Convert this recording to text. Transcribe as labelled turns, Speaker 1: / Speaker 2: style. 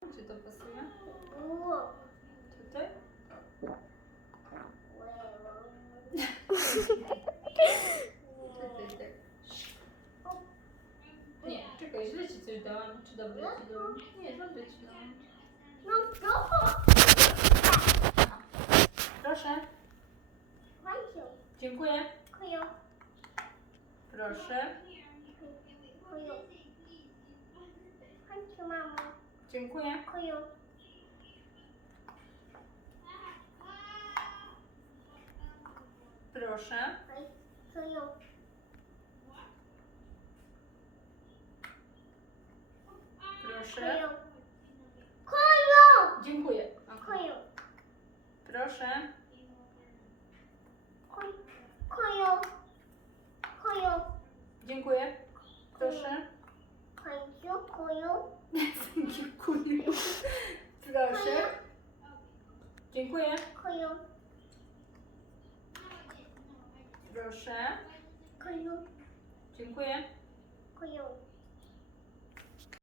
Speaker 1: Czy to pasuje? Tutaj? Tutaj, tak. Nie, czekaj, źle ci coś dałam. Czy dobrze ci dałam? Nie, dobrze ci dałam.
Speaker 2: No proszę.
Speaker 1: Proszę.
Speaker 2: Chodźcie.
Speaker 1: Dziękuję. Proszę. Dziękuję.
Speaker 2: Kojo.
Speaker 1: Proszę. Proszę.
Speaker 2: Kojo.
Speaker 1: Dziękuję.
Speaker 2: Kojo.
Speaker 1: Proszę.
Speaker 2: Kojo. Kojo.
Speaker 1: Dziękuję. Proszę.
Speaker 2: Kojo.
Speaker 1: Dziękuję. Proszę. Dziękuję.
Speaker 2: Kojo.
Speaker 1: Proszę.
Speaker 2: Kojo.
Speaker 1: Dziękuję.
Speaker 2: Kojo.